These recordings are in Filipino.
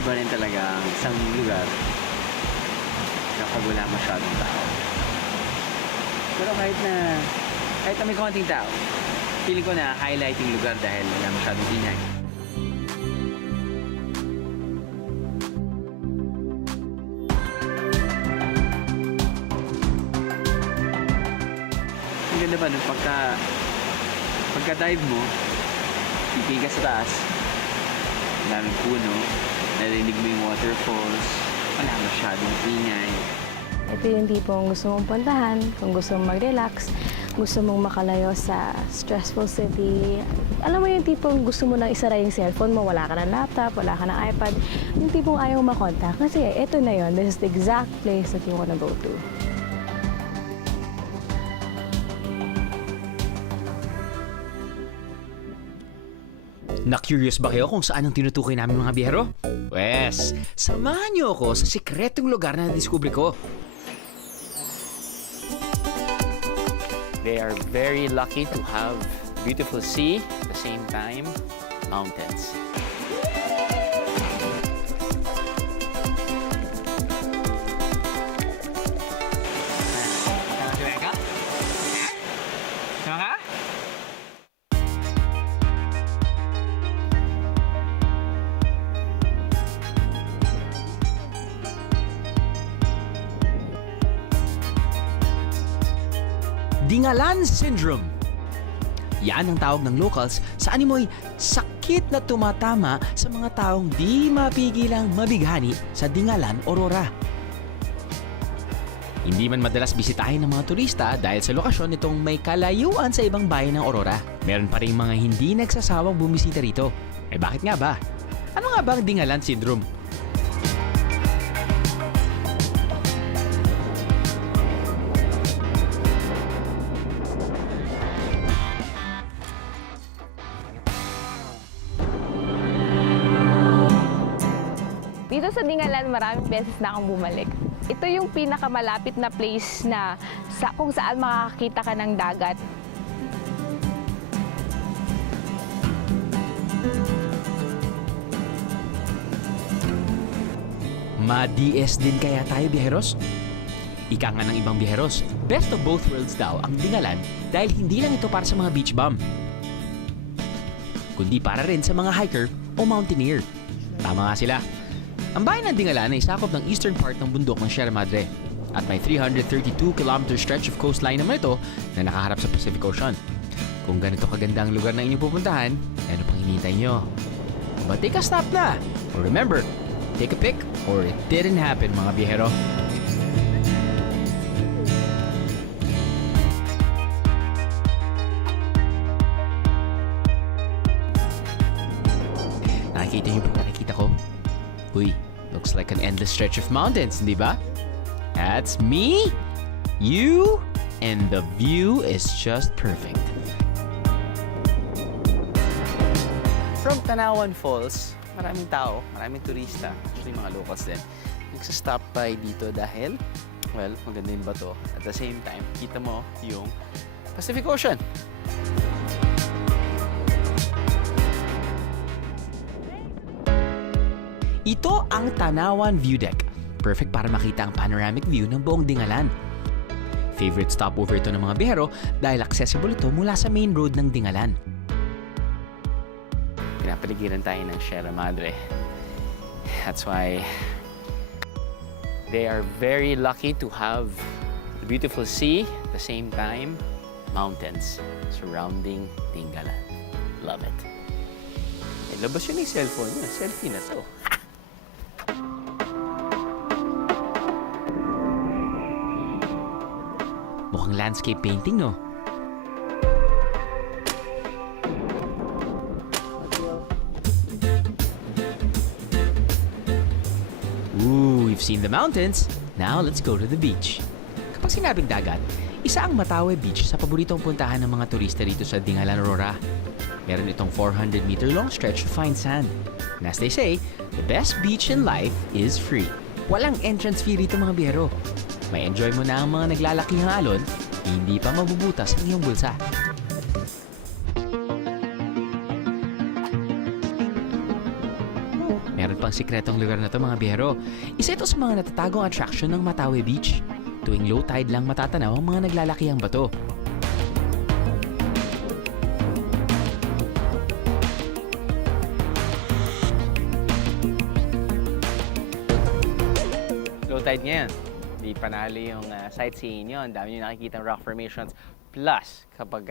iba rin talaga ang isang lugar kapag wala masyadong tao. Pero kahit na may konting tao, feeling ko na highlighting lugar dahil wala masyadong ingay. Ang ganda ba nun pagka dive mo, titingin ka sa taas, ang daming puno, narinig mo yung waterfalls, wala masyadong ingay. Ito yung tipong gusto mong puntahan, kung gusto mong mag-relax, gusto mong makalayo sa stressful city. Alam mo yung tipong gusto mo nang isara yung cellphone mo, wala ka ng laptop, wala ka ng iPad. Yung tipong ayaw makontak. Kasi ito na yon, this is the exact place that you wanna go to. Na-curious ba kayo kung saan ang tinutukoy namin mga biyahero? Wes, samahan niyo ako sa sikretong lugar na nadiskubre ko. They are very lucky to have beautiful sea, at the same time, mountains. Dingalan Syndrome. Yan ang tawag ng locals sa animoy sakit na tumatama sa mga taong di mapigilang mabighani sa Dingalan, Aurora. Hindi man madalas bisitahin ng mga turista dahil sa lokasyon nitong may kalayuan sa ibang bayan ng Aurora. Meron pa rin mga hindi nagsasawang bumisita rito. Eh bakit nga ba? Ano nga ba ang Dingalan Syndrome? Dito sa Dingalan, maraming beses na akong bumalik. Ito yung pinakamalapit na place na kung saan makakakita ka ng dagat. Ma-DS din kaya tayo, biyeros? Ika nga ng ibang biyeros, best of both worlds daw ang Dingalan dahil hindi lang ito para sa mga beach bum, kundi para rin sa mga hiker o mountaineer. Tama nga sila. Ang bayan ng Dingalan ay sakop ng eastern part ng bundok ng Sierra Madre at may 332-kilometer stretch of coastline naman ito na nakaharap sa Pacific Ocean. Kung ganito kaganda ang lugar na inyong pupuntahan, ano pang hinihintay nyo? But take a stop na! Or remember, take a pic or it didn't happen, mga biyahero. Nakikita niyo po nakikita ko? Uy, looks like an endless stretch of mountains, di ba? That's me, you, and the view is just perfect. From Tanawan Falls, maraming tao, maraming turista, actually mga locals din. Nagsa-stop by dito dahil, well, maganda yung bato. At the same time, kita mo yung Pacific Ocean. Ito ang Tanawan View Deck. Perfect para makita ang panoramic view ng buong Dingalan. Favorite stopover ito ng mga biyahero dahil accessible ito mula sa main road ng Dingalan. Pinapaligiran tayo ng Sierra Madre. That's why they are very lucky to have the beautiful sea, at the same time, mountains surrounding Dingalan. Love it. Eh, labas yun yung cellphone niya. Selfie na to. Mukhang landscape painting, no? Ooh, we've seen the mountains. Now, let's go to the beach. Kapag sinabing dagat, isa ang Matawe Beach sa paboritong puntahan ng mga turista rito sa Dingalan, Aurora. Meron itong 400-meter long stretch of fine sand. And as they say, the best beach in life is free. Walang entrance fee rito, mga biyero. May enjoy mo na ang mga naglalakihang alon, hindi pa mabubutas ang iyong bulsa. Meron pang ang sikretong lugar na to mga biyahero. Isa ito sa mga natatagong attraction ng Matawe Beach. Tuwing low tide lang matatanaw ang mga naglalakihang bato. Low tide ngayon. Di panali yung sightseeing nyo. Ang dami nyo nakikita rock formations. Plus, kapag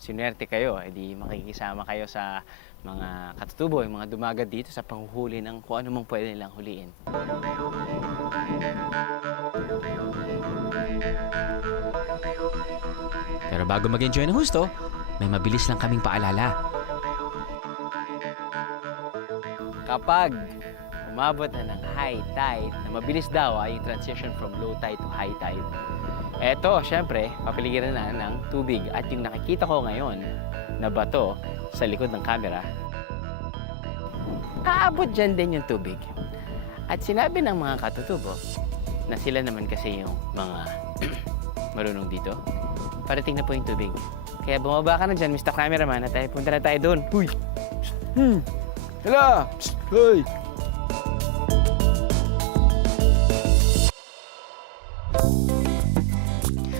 sinuwerte kayo, edi makikisama kayo sa mga katutubo, yung mga dumagat dito sa panghuhuli ng kung ano mong pwede nilang huliin. Pero bago mag-enjoy ng husto, may mabilis lang kaming paalala. Kapag umabot na ng high tide, na mabilis daw ay yung transition from low tide to high tide. Eto, syempre, papaligiran na ng tubig. At yung nakikita ko ngayon na bato sa likod ng camera, aabot dyan din yung tubig. At sinabi ng mga katutubo na sila naman kasi yung mga marunong dito, parating na po yung tubig. Kaya bumaba ka na dyan, Mr. Cameraman, at punta na tayo doon. Huy! Hala! Psst! Hoy!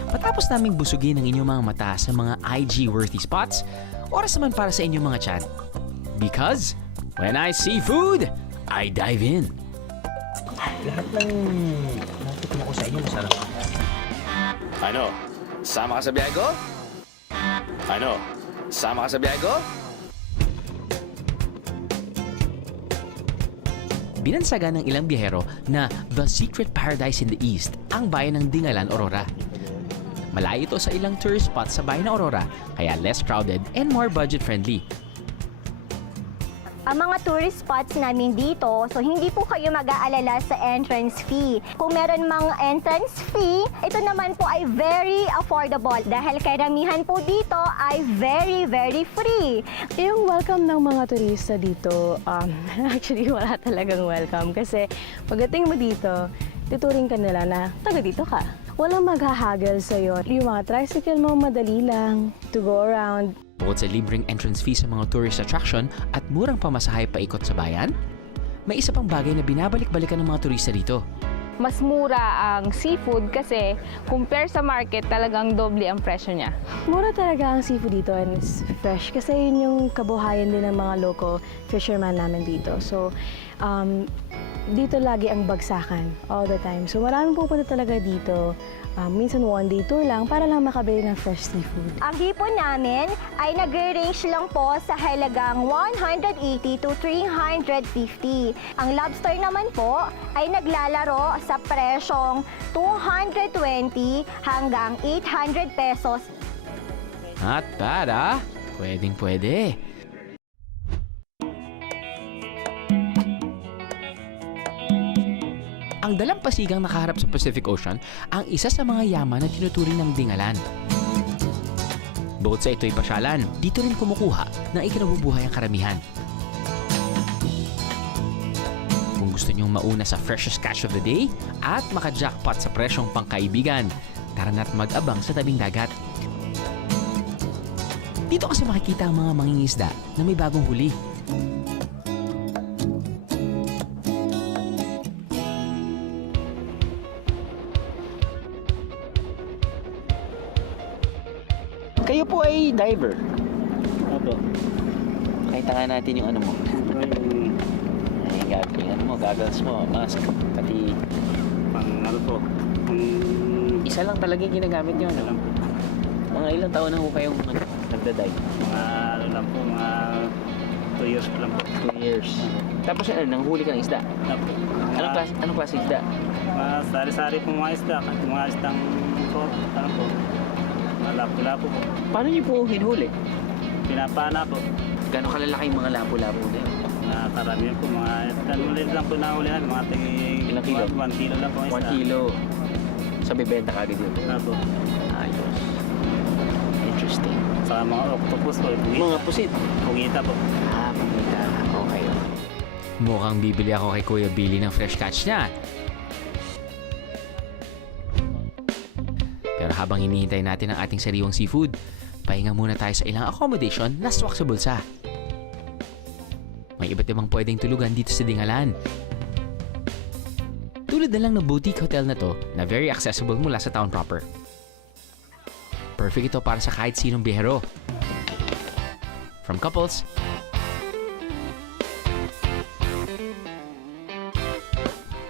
Matapos naming busugin ang inyong mga mata sa mga IG-worthy spots, oras naman para sa inyong mga chat. Because, when I see food, I dive in. Lahat ng natikman ko sa inyo masarap. Ano? Sama ka sa biyahe ko? Ano? Sama ka sa biyahe ko? Binansagan ng ilang biyahero na The Secret Paradise in the East ang bayan ng Dingalan, Aurora. Malayo ito sa ilang tourist spots sa bayan ng Aurora, kaya less crowded and more budget-friendly. Ang mga tourist spots namin dito, so hindi po kayo mag-aalala sa entrance fee. Kung meron mang entrance fee, ito naman po ay very affordable dahil karamihan po dito ay very, very free. Yung welcome ng mga turista dito, actually wala talagang welcome kasi pagdating mo dito, tuturing ka nila na taga dito ka. Walang maghahagel sa'yo. Yung mga tricycle mo, madali lang to go around. Bukod sa libreng entrance fee sa mga tourist attraction at murang pamasahe paikot sa bayan, may isa pang bagay na binabalik-balikan ng mga turista dito. Mas mura ang seafood kasi compare sa market talagang doble ang presyo niya. Mura talaga ang seafood dito and it's fresh kasi yun yung kabuhayan din ng mga local fisherman namin dito. So, dito lagi ang bagsakan all the time. So, maraming pupunta talaga dito. Minsan one day tour lang para lang makabili ng fresh seafood. Ang hipon namin ay nag-range lang po sa halagang 180 to 350. Ang lobster naman po ay naglalaro sa presyong 220 hanggang 800 pesos. Not bad, ah? Pwedeng-pwede. Ang dalampasigang nakaharap sa Pacific Ocean ang isa sa mga yaman na tinuturing ng Dingalan. Bukod sa ito'y pasyalan, dito rin kumukuha ng ikinabubuhay ang karamihan. Kung gusto niyong mauna sa freshest catch of the day at maka-jackpot sa presyong pangkaibigan, tara na't mag-abang sa tabing dagat. Dito kasi makikita ang mga mangingisda na may bagong huli. Kayo po ay diver. Opo. Pakita nga natin yung ano mo. Yung ano mo, goggles mo, mask, pati... Pang ano po? Isa lang talaga yung ginagamit nyo, ano? Mga ilang taon na ho kayong nagda-dive? Mga ano lang po, mga 2 years pa lang po. 2 years. Tapos ano, nanghuli ka ng isda? Opo. Anong klase isda? Mga sari-sari po mga isda. Kahit mga isdang po, ano po? Mga lapo-lapo po. Paano niyo po hinhuli? Pinapana po. Gano'ng kalalaki yung mga lapo-lapo na yun? Karamihan po, mga ganun lang po nahuli namin. Mga Ilang kilo? 1 kilo lang po ang isda. 1 kilo. So, bibenta ka agad yun? Opo. Ayos. Interesting. Sa mga octopus po, Mga pusit. pugita po. Pagkita. Okay. Mukhang bibili ako kay Kuya Billy ng fresh catch niya. Pero habang hinihintay natin ang ating sariwang seafood, pahinga muna tayo sa ilang accommodation na swak sa bulsa. May iba't ibang pwedeng tulugan dito sa Dingalan. Tulad na lang ng boutique hotel na to na very accessible mula sa town proper. Perfect ito para sa kahit sinong bihero. From couples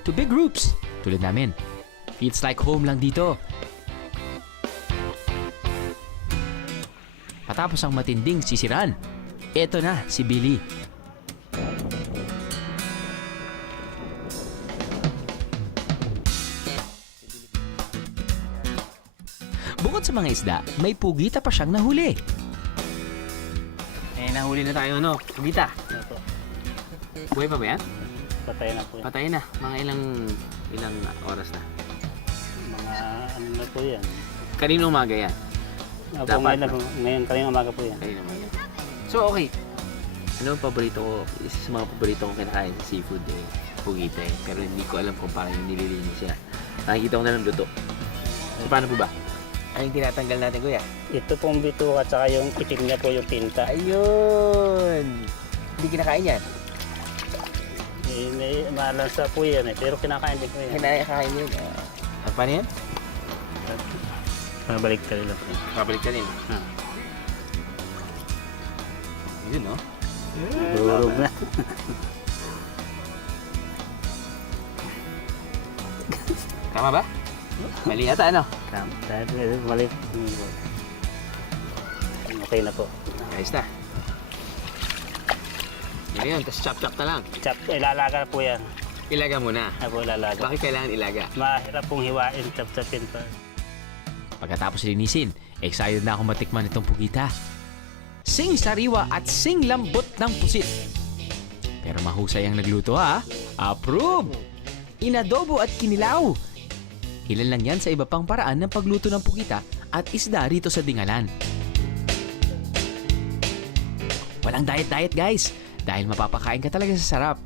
to big groups tulad namin. It's like home lang dito. Patapos ang matinding sisiran, eto na si Billy. Bukod sa mga isda, may pugita pa siyang nahuli. Nahuli na tayo, ano? Pugita. Ano po? Buhay pa ba yan? Patay na po yan. Patay na. Mga ilang oras na. Mga ano na po yan. Kanino umaga yan? Opo, Dapat, ngayon kayo umaga po yan. Kanino umaga. So, okay. Ano ang paborito ko? Isa sa mga paborito kong kinakain sa seafood eh. Pugita eh. Pero hindi ko alam kung paano nililinis siya. Nakikita ko na lang luto. So, paano po ba? Anong tinatanggal natin, kuya? Ito pong bituka at saka yung itim niya po yung tinta. Ayun! Hindi kinakain yan. Malansa po yan eh, pero kinakain din ko yan. Kinakain yun. Paano yan? Mabalik ka rin lang po. Pabalik ka rin. Ah. Yun, no? Durog na. Tama ba? Mali yata, ano? Dahil mali. Okay na po. Ayos na. Yun, tapos chop-chop na lang. Ilalaga na po yan. Ilaga muna. Ano po ilalaga? Bakit kailangan ilaga? Mahirap pong hiwain, chop-chopin pa. Pagkatapos linisin, excited na ako matikman itong pugita. Sing sariwa at sing lambot ng pusit. Pero mahusay ang nagluto ha. Approve! Inadobo at kinilaw. Ilan lang yan sa iba pang paraan ng pagluto ng pugita at isda rito sa Dingalan. Walang diet-diet guys, dahil mapapakain ka talaga sa sarap.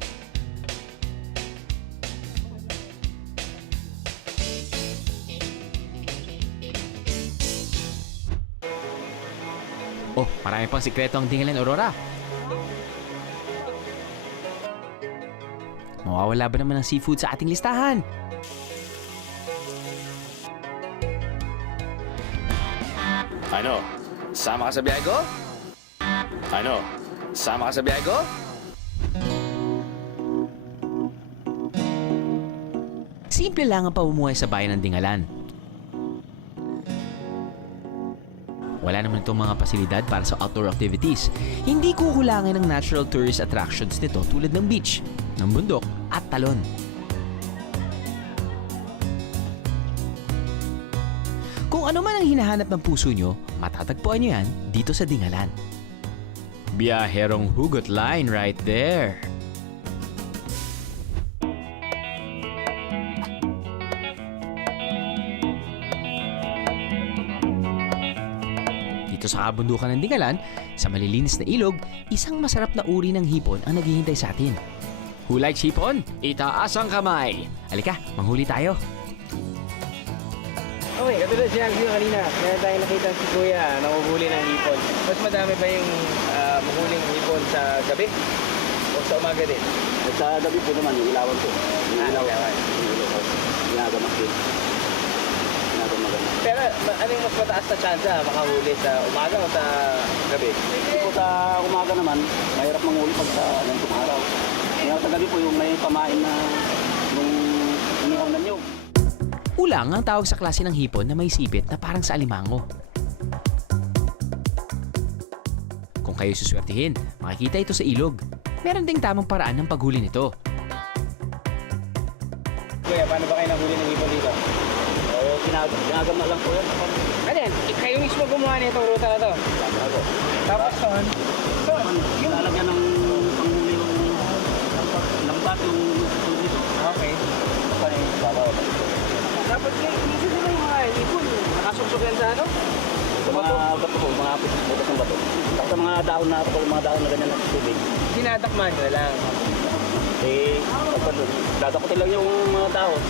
Oh, marami pang sikreto ang Dingalan Aurora. Mawawala ba naman ang seafood sa ating listahan? Ano? Sama ka sa biyahe ko? Ano? Sama ka sa biyahe ko? Simple lang ang pamumuhay sa bayan ng Dingalan. Wala naman itong mga pasilidad para sa outdoor activities. Hindi kukulangin ng natural tourist attractions nito tulad ng beach, ng bundok at talon. Kung ano man ang hinahanap ng puso nyo, matatagpuan nyo yan dito sa Dingalan. Biyaherong hugot line right there. Dito sa kabundukan ng Dingalan, sa malilinis na ilog, isang masarap na uri ng hipon ang naghihintay sa atin. Who likes hipon? Itaas ang kamay! Halika, manghuli tayo. Okay, katulad sinabi ko kanina, meron tayong nakita si Kuya nanguhuli ng hipon. Mas madami ba yung mahuling hipon sa gabi? O sa umaga din? Sa gabi po naman, yung ilawan po. Ilawan. Ginagamak din. Ginagamak. Pero ano yung mas mataas na chance makahuli sa umaga o sa gabi? Po sa umaga naman, mahirap manghuli pag sa nantong araw. Kaya sa gabi po yung may pamain na yung inihaw na niyog. Ulang ang tawag sa klase ng hipon na may sipit na parang sa alimango. Kung kayo suswertihin, makikita ito sa ilog. Meron ding tamang paraan ng paghuli nito. Kuya, paano ba kayo nahuli ng hipon dito? Ginagama lang po yan. Ano yan? Kayo mismo gumawa nitong ruta na to? Tapos doon? Yung lalagyan ng panghuli yung lambat yung dito. Okay. Tapos minsan nila yung mga hipon, nakasuksok yan sa ano? Sa mga bato po, mga butas ng bato. Tapos sa mga dahon na ganyan ng tubig. Dinatakman nyo lang. Dadakutin lang yung mga dahon.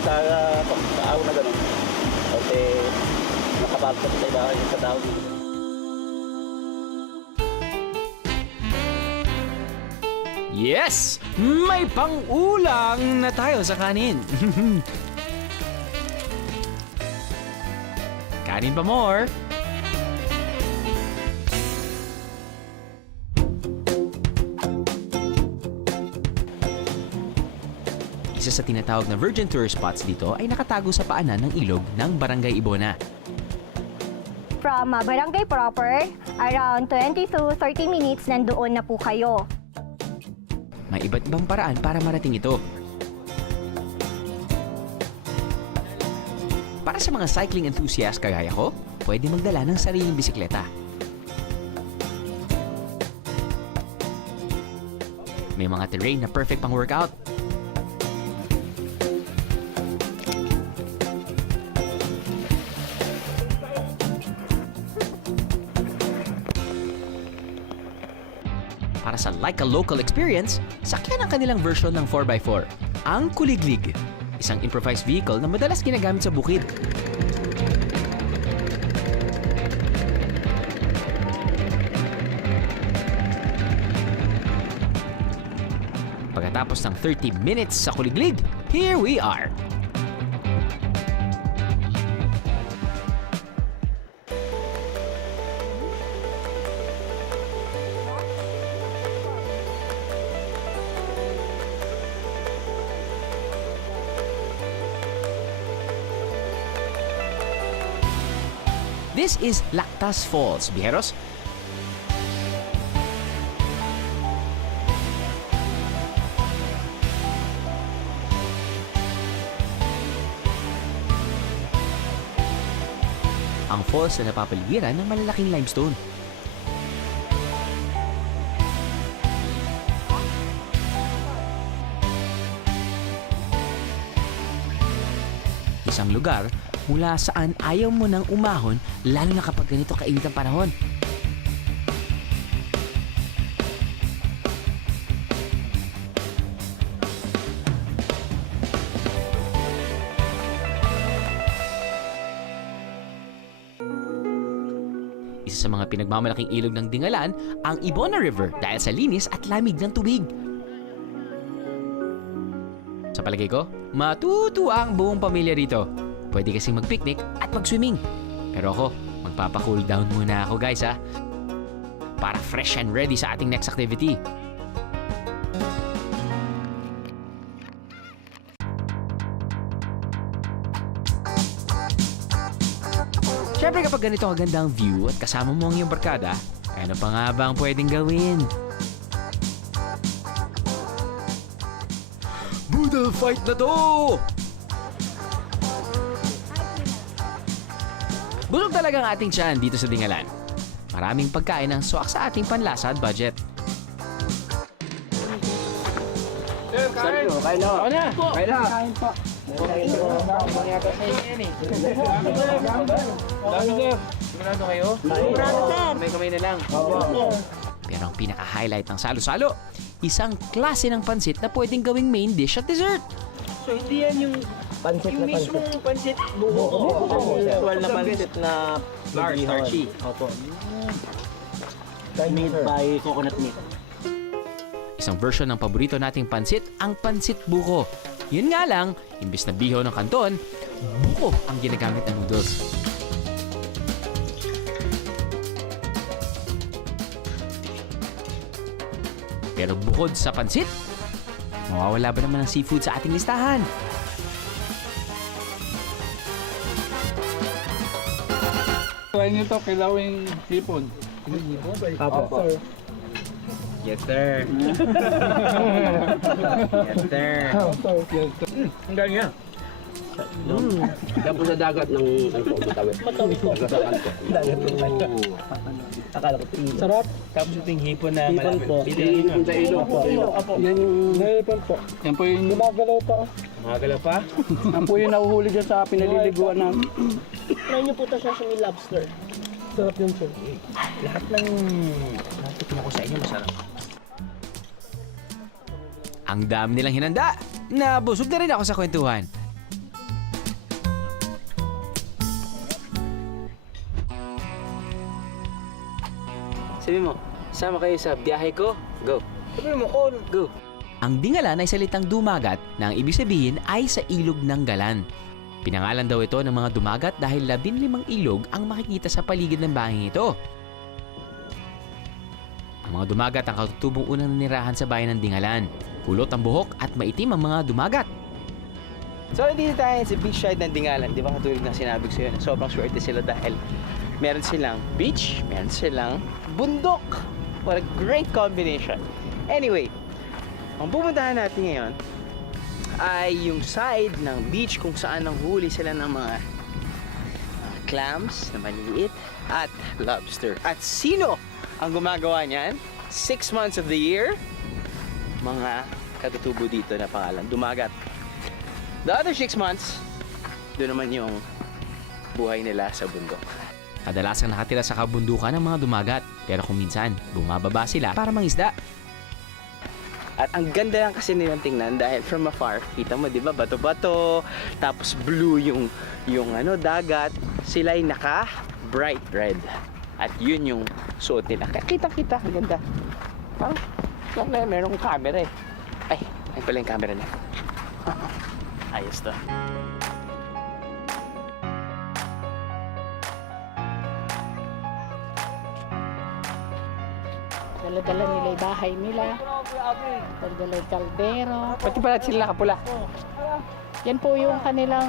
Sa ahon na gano'n. Tapos nakabagtas sa iba yung sa dahon. Yes! May pang-ulang na tayo sa kanin. Kanin pa more. Isa sa tinatawag na virgin tourist spots dito ay nakatago sa paanan ng ilog ng Barangay Ibona. From Barangay proper, around 20 to 30 minutes nandoon na po kayo. May iba't ibang paraan para marating ito. Para sa mga cycling enthusiast kagaya ko, pwede magdala ng sariling bisikleta. May mga terrain na perfect pang workout. Para sa like a local experience, sakyan ang kanilang version ng 4x4, ang Kuliglig, isang improvised vehicle na madalas ginagamit sa bukid. Pagkatapos ng 30 minutes sa Kuliglig, here we are! This is Lactas Falls, Vijeros. Ang falls na napapaligiran ng malalaking limestone. Isang lugar mula saan ayaw mo nang umahon lalo na kapag ganito kainit ang panahon. Isa sa mga pinagmamalaking ilog ng Dingalan ang Ibona River dahil sa linis at lamig ng tubig. Sa palagay ko, matutuwa ang buong pamilya rito. Pwede kasing mag-picnic at mag-swimming. Pero ako, magpapa-cool down muna ako guys ha. Para fresh and ready sa ating next activity. Siyempre kapag ganito kagandang view at kasama mo ang iyong barkada, ano pa nga ba ang pwedeng gawin? Boodle fight na to! Busog talaga ang ating tiyan dito sa Dingalan. Maraming pagkain ang swak sa ating panlasa at budget. Kain na. Kain po. Sigurado kayo? Kamay na lang. Pero ang pinaka-highlight ng salo-salo, isang klase ng pansit na pwedeng gawing main dish at dessert. So hindi yan yung mismong pansit buko. Usual na pansit na Flour, starchy. Opo. Made by coconut milk. Isang version ng paborito nating pansit, ang pansit buko. Yun nga lang, imbis na biho ng kanton, buko ang ginagamit ng noodles. Pero bukod sa pansit, mawawala ba naman ang seafood sa ating listahan? Try nyo to, kilawing hipon. Apo. Yes, sir. Yes, sir. Ang galing yan. Tapos sa dagat ng matawid po. Dagat po. Akala ko tingin. Sarap. Tapos ito yung hipon na Hipon po. Hipon sa ilog. Apo. Yan yung hipon po. Yan po yung Gumagalaw pa. magala pa. Yan po yung nahuhuli dyan sa pinaliliguan namin. Try niyo po ito siya sa lobster. Sarap yun sir. Lahat ng natikin ako sa inyo masarap. Ang dami nilang hinanda. Nabusog na rin ako sa kwentuhan. Sabi mo, sama kayo sa biyahe ko? Go. Sabi mo, Kon. Go. Ang Dingalan ay salitang dumagat na ang ibig sabihin ay sa ilog ng Galan. Pinangalan daw ito ng mga dumagat dahil 15 ilog ang makikita sa paligid ng bahing ito. Ang mga dumagat ang katutubong unang nanirahan sa bayan ng Dingalan. Kulot ang buhok at maitim ang mga dumagat. So, dito tayo sa beach side ng Dingalan. Di ba katulad ng sinabi ko sa'yo na sobrang swerte sila dahil meron silang beach, meron silang bundok. What a great combination. Anyway, ang pupuntahan natin ngayon ay yung side ng beach kung saan nanghuli sila ng mga clams na maliliit at lobster. At sino ang gumagawa niyan? 6 months of the year, mga katutubo dito na pangalan, dumagat. The other 6 months, doon naman yung buhay nila sa bundok. Kadalasang nakatira sa kabundukan ng mga dumagat, pero kung minsan bumababa sila para mangisda. At ang ganda lang kasi nilang tingnan dahil from afar, kita mo 'di ba, bato-bato, tapos blue yung dagat, sila ay naka bright red. At yun yung suot nila. Kita-kita, ang ganda. Parang merong camera eh. Ay pala yung camera niya. Ayos to. Dala-dala nila yung bahay nila. Dala-dala yung kaldero. Pati pala sila nakapula. Yan po yung kanilang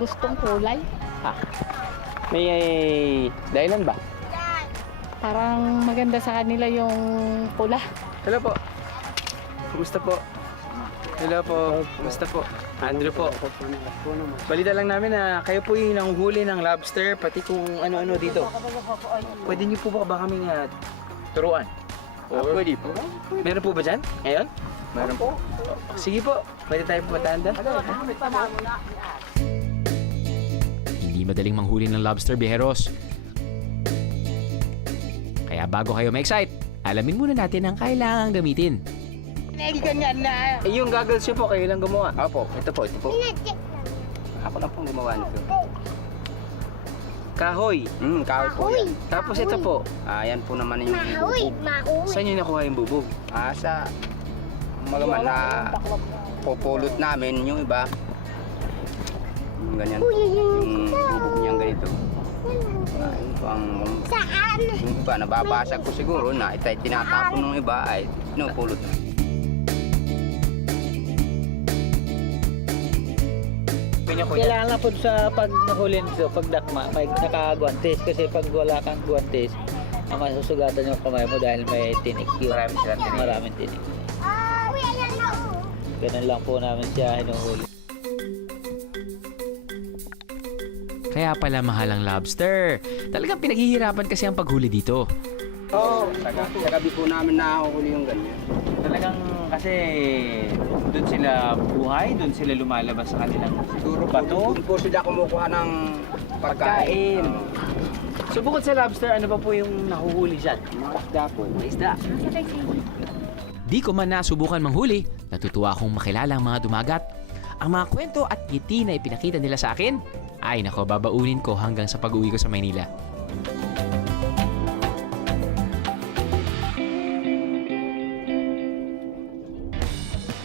gustong kulay. May dahilan ba? Parang maganda sa kanila yung pula. Hello po. Kumusta po? Hello po. Kumusta po? Andrew po. Balita lang namin na kayo po yung nanghuli ng lobster, pati kung ano-ano dito. Pwede niyo po ba kaming turuan? Pwede po. Meron po ba dyan? Ngayon? Meron po. Sige po. Pwede tayo pumuntahan doon? Hindi madaling manghuli ng lobster, biheros. Kaya bago kayo ma-excite, alamin muna natin ang kailangang gamitin. Yung goggles niyo po, kayo lang gumawa? Opo. Ito po. Ako lang pong gumawa nito. Kahoy. Kahoy po yan. Tapos ito po. Yan po naman yung bubog. Saan nyo nakuha yung bubog? Sa magaman na pupulot namin yung iba. Yung ganyan. Yung bubog niyang ganito. Yun po ang... Saan? Yung iba, nababasag ko siguro na tinatapon ng iba ay pinupulot. Kailangan lang po sa pag nahuli nito, pag dakma, pag naka-guantes. Kasi pag wala kang guantes, masusugatan yung kamay mo dahil may tinik yun. Maraming tinik. Ganun lang po namin siya hinuhuli. Kaya pala mahal ang lobster. Talagang pinaghihirapan kasi ang paghuli dito. Sa gabi po namin nahuhuli yung ganyan. Talagang kasi doon sila buhay, doon sila lumalabas sa kanilang bato. Doon po sila kumukuha ng pagkain. So bukod sa lobster, ano pa po yung nahuhuli dyan? Mga isda po. Mga isda. Di ko man nasubukan manghuli, natutuwa akong makilala ang mga dumagat. Ang mga kwento at ngiti na ipinakita nila sa akin, ay nako, babaunin ko hanggang sa pag-uwi ko sa Maynila.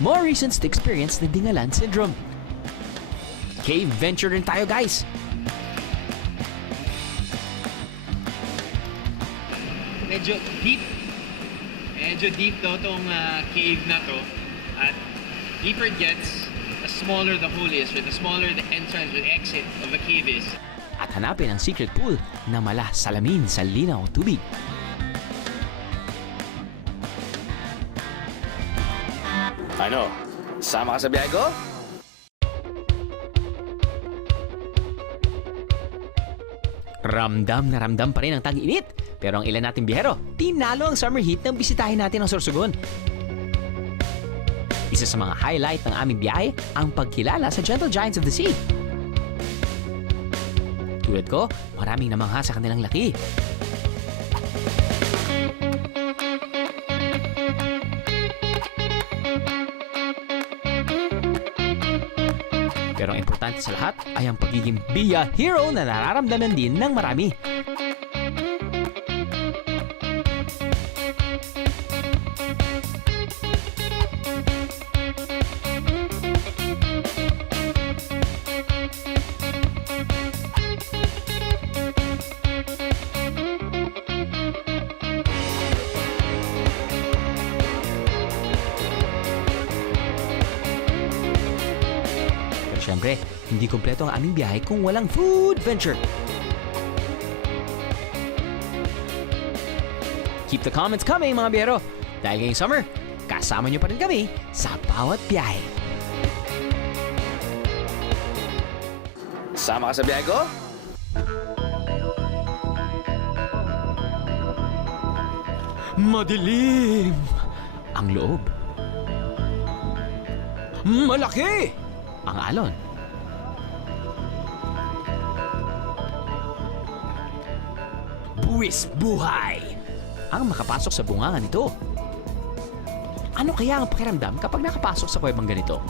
More reasons to experience the Dingalan Syndrome. Cave venture rin tayo, guys! Medyo deep daw tong cave na to. At deeper it gets, the smaller the hole is, or the smaller the entrance or exit of the cave is. At hanapin ang secret pool na mala salamin sa linaw tubig. Ano? Sama ka sa biyahe ko? Ramdam na ramdam pa rin ang tag-init. Pero ang ilan nating biyahero, tinalo ang summer heat nang bisitahin natin ang Sorsogon. Isa sa mga highlight ng aming biyahe, ang pagkilala sa Gentle Giants of the Sea. Tulad ko, maraming namangha sa kanilang laki. Pero ang importante sa lahat ay ang pagiging Bia Hero na nararamdaman din ng marami. Siyempre, hindi kompleto ang aming biyahe kung walang food venture. Keep the comments coming mga biyahero. Dahil ngayong summer, kasama nyo pa rin kami sa bawat biyahe. Sama ka sa biyahe ko? Madilim ang loob. Malaki ang alon. Buwis buhay ang makapasok sa bungangan nito. Ano kaya ang pakiramdam kapag nakapasok sa kuwebang ganito?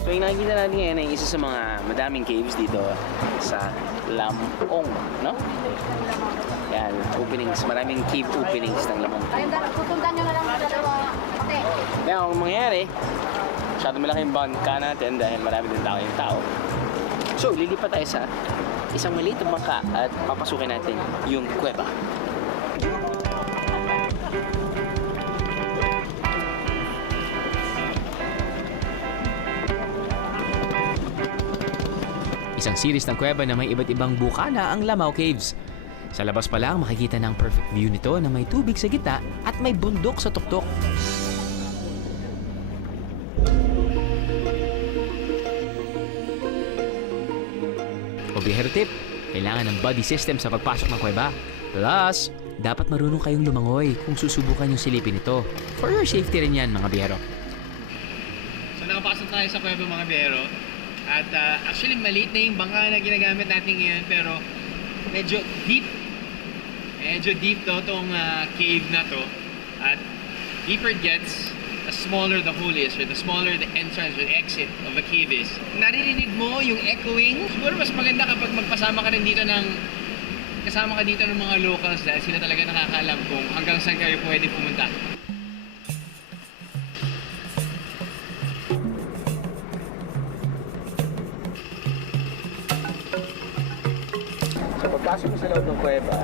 So yung nakikita natin ngayon ay isa sa mga madaming caves dito sa Lamong, no? Yan, openings, maraming cave openings ng Lamong. Tutundan nyo na lang mga dalawa. Okay. Kaya ang mangyayari, masyado malaki yung bangka natin dahil marami din yung tao. So, lilipat tayo sa isang maliit na bangka at papasukin natin yung kuweba. Isang series ng kuweba na may iba't ibang bukana ang Lamao Caves. Sa labas pa lang makikita ng perfect view nito na may tubig sa gitna at may bundok sa tuktok. O bihero tip, kailangan ng body system sa pagpasok ng kuweba. Plus, dapat marunong kayong lumangoy kung susubukan yung silipin ito. For your safety rin yan mga bihero. So nakapasok tayo sa kuweba mga biyahero. At actually maliit na yung bangka na ginagamit natin ngayon pero medyo deep. Medyo deep to tong cave na to. At deeper it gets, the smaller the hole is or the smaller the entrance or exit of a cave is. Naririnig mo yung echoing. Siguro mas maganda kapag magpasama ka rin dito kasama ka dito ng mga locals dahil sila talaga nakakaalam kung hanggang saan kayo pwede pumunta. So pagpasok mo sa loob ng kuweba,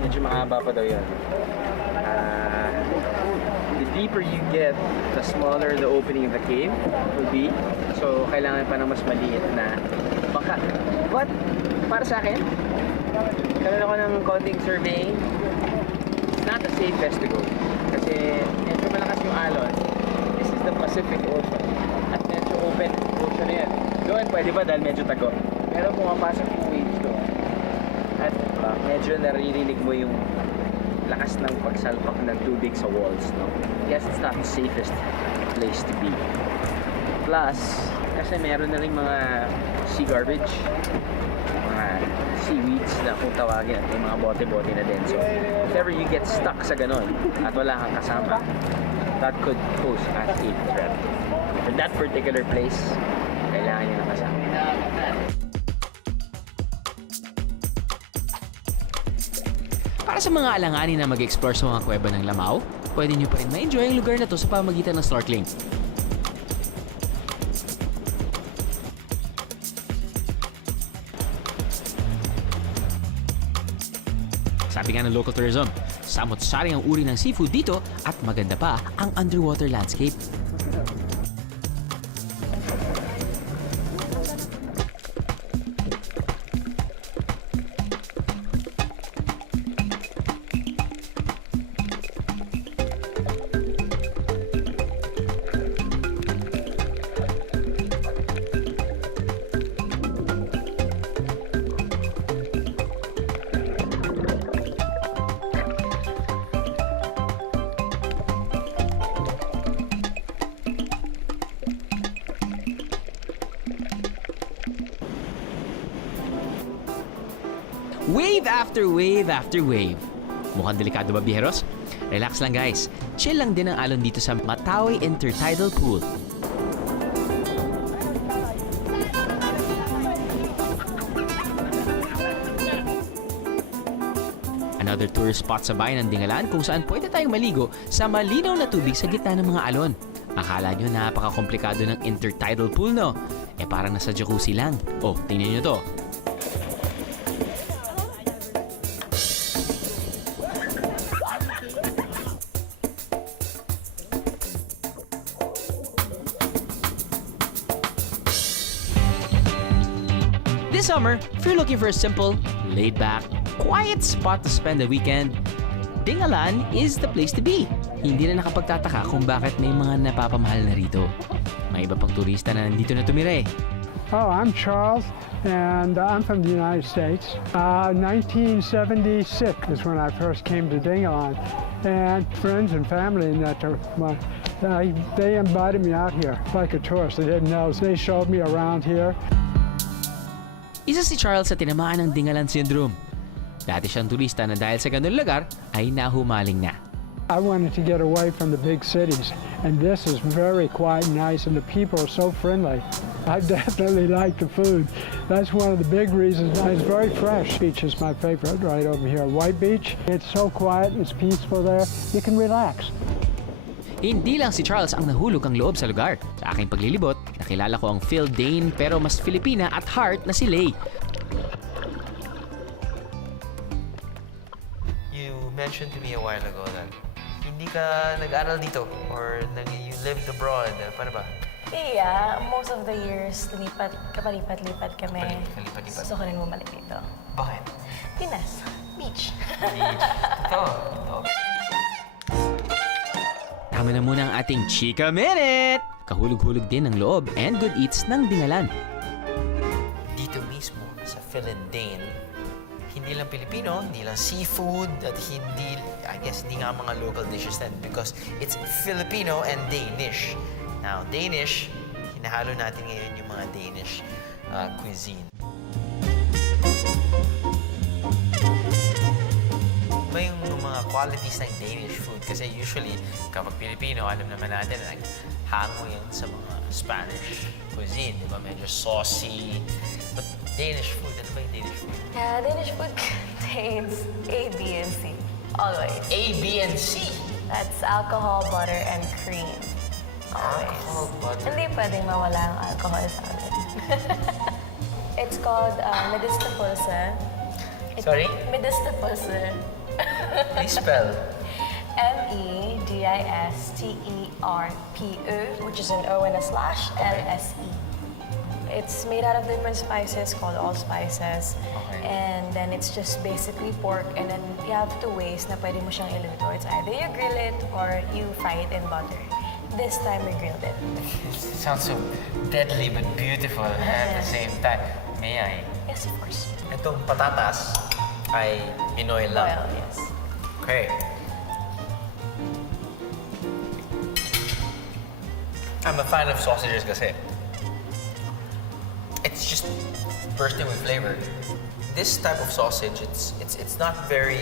medyo mahaba pa daw yun. The deeper you get, the smaller the opening of the cave will be. So kailangan pa ng mas maliit na bangka. But para sa akin, karoon ako ng konting surveying. It's not the safest to go. Kasi medyo malakas yung alon. This is the Pacific Ocean. At medyo open ocean na yan. Doon pwede ba dahil medyo tago. Pero pumapasok yung waves doon. At medyo naririnig mo yung lakas ng pagsalpak ng tubig sa walls, no? Yes, it's not the safest place to be. Plus, kasi meron na rin mga sea garbage, mga seaweeds na kung tawagin at yung mga bote-bote na din. So, if ever you get stuck sa ganon at wala kang kasama, that could pose as a threat. For that particular place, kailangan nyo ng kasama. Para sa mga alanganin na mag-explore sa mga kuweba ng Lamao, pwede nyo pa rin ma-enjoy ang lugar na to sa pamamagitan ng snorkeling. Sabi nga ng local tourism, samot-saring ang uri ng seafood dito at maganda pa ang underwater landscape. Wave after wave after wave. Mukhang delikado ba, biheros? Relax lang guys. Chill lang din ang alon dito sa Matawi Intertidal Pool. Another tourist spot sa bayan ng Dingalan kung saan pwede tayong maligo sa malinaw na tubig sa gitna ng mga alon. Akala nyo napaka-komplikado ng intertidal pool, no? Eh parang nasa jacuzzi lang. Oh, tingnan nyo to. This summer, if you're looking for a simple, laid-back, quiet spot to spend the weekend, Dingalan is the place to be. Hindi na nakapagtataka kung bakit may mga napapamahal na rito. May iba pang turista na nandito na tumira eh. Oh, I'm Charles, and I'm from the United States. 1976 is when I first came to Dingalan, and friends and family in that they invited me out here like a tourist. They didn't know. They showed me around here. Isa si Charles sa tinamaan ng Dingalan Syndrome. Dati siyang turista na dahil sa ganun lugar ay nahumaling na. I wanted to get away from the big cities, and this is very quiet and nice, and the people are so friendly. I definitely like the food. That's one of the big reasons. It's very fresh. Beach is my favorite right over here. White Beach. It's so quiet. It's peaceful there. You can relax. Hindi lang si Charles ang nahulog ang loob sa lugar. Sa aking paglilibot, nakilala ko ang Phil Dane pero mas Filipina at heart na si Lay. You mentioned to me a while ago that hindi ka nag-aral dito or you lived abroad. Paano ba? Yeah, most of the years, kapalipat-lipat kami. Kapalipat-lipat. Gusto ko rin bumalik dito. Bakit? Pinas. Beach. Totoo. Tama na muna ang ating Chika Minute! Kahulog-hulog din ang loob and good eats ng Dingalan. Dito mismo sa Phil and Dane, hindi lang Pilipino, hindi lang seafood, at hindi nga mga local dishes din because it's Filipino and Danish. Now, Danish, hinahalo natin ngayon yung mga Danish cuisine. May mga qualities ng Danish food kasi usually kapag Pilipino, alam naman natin na hango yan sa mga Spanish cuisine, di ba? Medyo saucy. But Danish food, ano ba yung Danish food? Yeah, Danish food contains A, B, and C. Always. A, B, and C? That's alcohol, butter, and cream. Always. Alcohol, butter. Hindi pwedeng mawala ang alcohol sa amin. It's called Medistapulse. Sorry? Medistapulse. Please spell. Meistersterpe, which is an O and a slash, L-S-E. It's made out of different spices called allspices. Okay. And then it's just basically pork, and then you have two ways na pwede mo siyang iluto. It's either you grill it or you fry it in butter. This time we grilled it. It sounds so deadly but beautiful at the same time. May I? Yes, of course. Itong patatas ay Pinoy lang. Oil, yes. Okay. I'm a fan of sausages kasi it's just bursting with flavor. This type of sausage, it's not very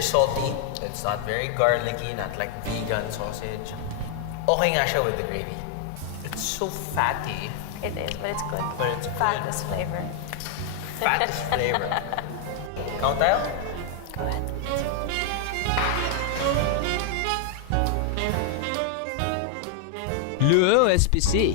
salty. It's not very garlicky, not like vegan sausage. Okay nga siya with the gravy. It's so fatty. It is, but it's good. But it's Fat good. is flavor. Fat is flavor. Count tayo? Go ahead. Le SPC.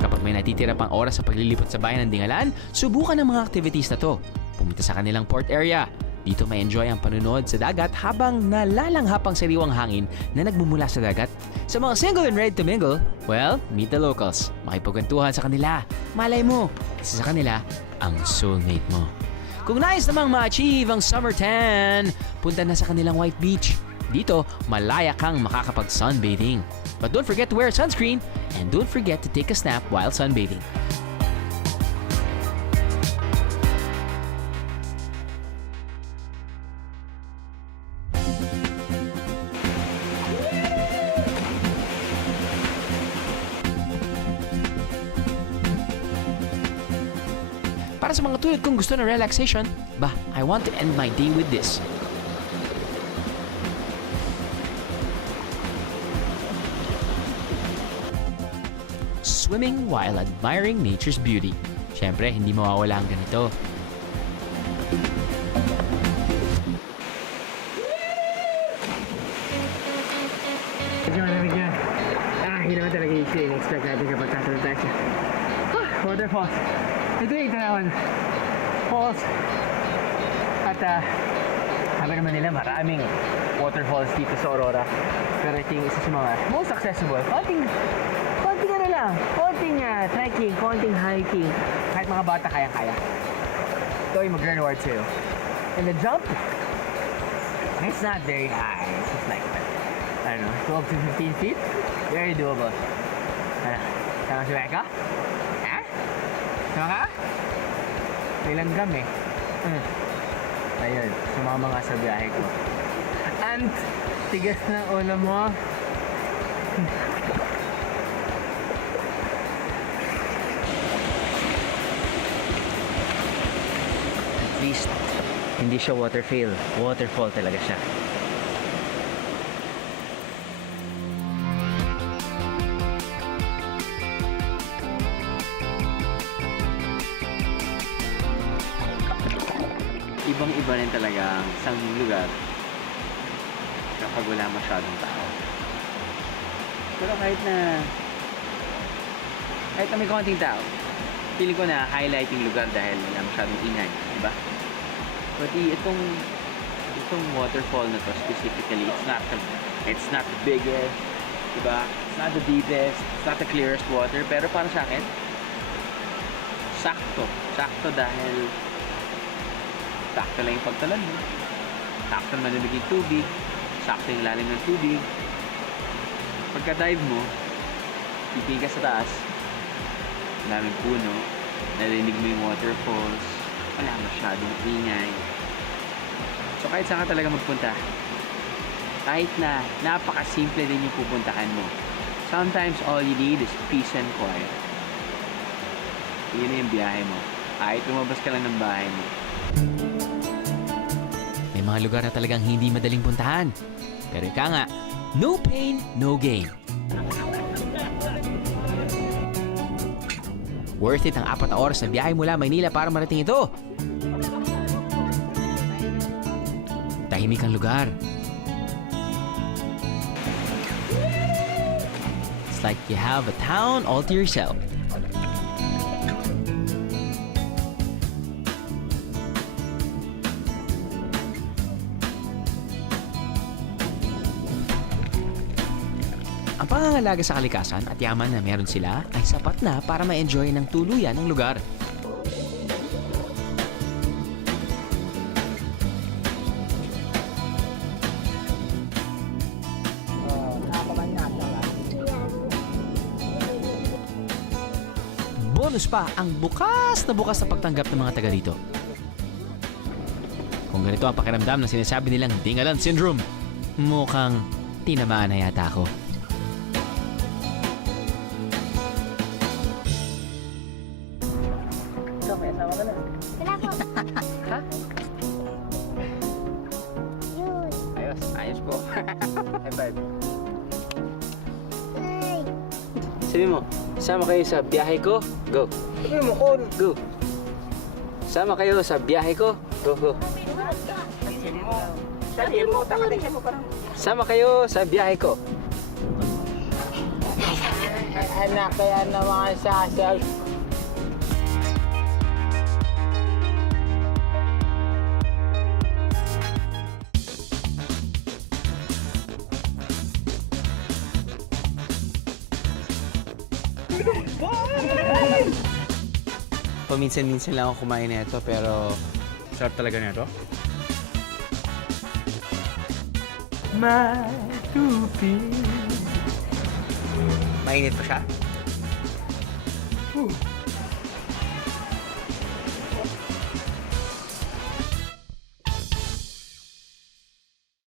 Kapag may natitira pang oras sa paglilipot sa bayan ng Dingalan, subukan ang mga activities na to. Pumunta sa kanilang port area. Dito may enjoy ang panunood sa dagat habang nalalanghap ang sariwang hangin na nagmumula sa dagat. Sa mga single and ready to mingle, well, meet the locals. Makipagkwentuhan sa kanila. Malay mo, isa sa kanila ang soulmate mo. Kung nais namang ma-achieve ang summer tan, punta na sa kanilang White Beach. Dito, malaya kang makakapag-sunbathing. But don't forget to wear sunscreen and don't forget to take a snap while sunbathing. Para sa mga tulad kong gusto ng relaxation, I want to end my day with this. Swimming while admiring nature's beauty. Siyempre, hindi mawawala ang ganito. Medyo malamig yan. Hindi naman talaga yung expect natin kapag tatalon tayo siya. Waterfalls. Ito yung Tanawan Falls. At Sabi naman nila maraming waterfalls dito sa Aurora. Pero ito yung isa sa mga most accessible. Konting ano lang. Konting trekking, konting hiking. Kahit mga bata kayang-kaya. Ito yung mag-reward sa'yo. And the jump, it's not very high. It's just like, I don't know, 12 to 15 feet. Very doable. Ano? Sama si Becca? Ha? Sama ka? May langgam eh. Ayun, sumama nga sa biyahe ko. And, tigas ng ulo mo. At least, hindi siya waterfall. Waterfall talaga siya. Ibang-iba rin talaga ang isang lugar kapag wala masyadong tao. Pero kahit na may konting tao, feeling ko na highlighting lugar dahil wala masyadong ingay, di ba? But itong waterfall na to specifically, it's not the biggest, di ba? It's not the deepest, it's not the clearest water, pero para sa akin, sakto dahil sakto lang yung pagtalon mo. Sakto naman yung tubig. Sakto yung lalim ng tubig. Pagka-dive mo, titigil ka sa taas. Daming puno. Narinig mo yung waterfalls. Wala masyadong ingay. So kahit saan ka talaga magpunta, kahit na napakasimple din yung pupuntahan mo, sometimes all you need is peace and quiet. Yun na yung biyahe mo. Kahit lumabas ka lang ng bahay mo. May mga lugar na talagang hindi madaling puntahan. Pero ika nga, no pain, no gain. Worth it ang 4 na oras na biyahe mula Maynila para marating ito. Tahimik ang lugar. It's like you have a town all to yourself. Ang pangangalaga sa kalikasan at yaman na meron sila ay sapat na para ma-enjoy ng tuluyan ng lugar. Bonus pa ang bukas na pagtanggap ng mga taga rito. Kung ganito ang pakiramdam na sinasabi nilang Dingalan Syndrome, mukhang tinamaan na yata ako. Ayos po. High five. Sabi mo, sama kayo sa biyahe ko? Go. Sabi mo, go. Sama kayo sa biyahe ko? Go, go. Sama kayo sa biyahe ko. Anak, kaya naman sasal. Paminsan-minsan lang ako kumain nito pero sarap talaga nito. Matupi. Mainit pa siya?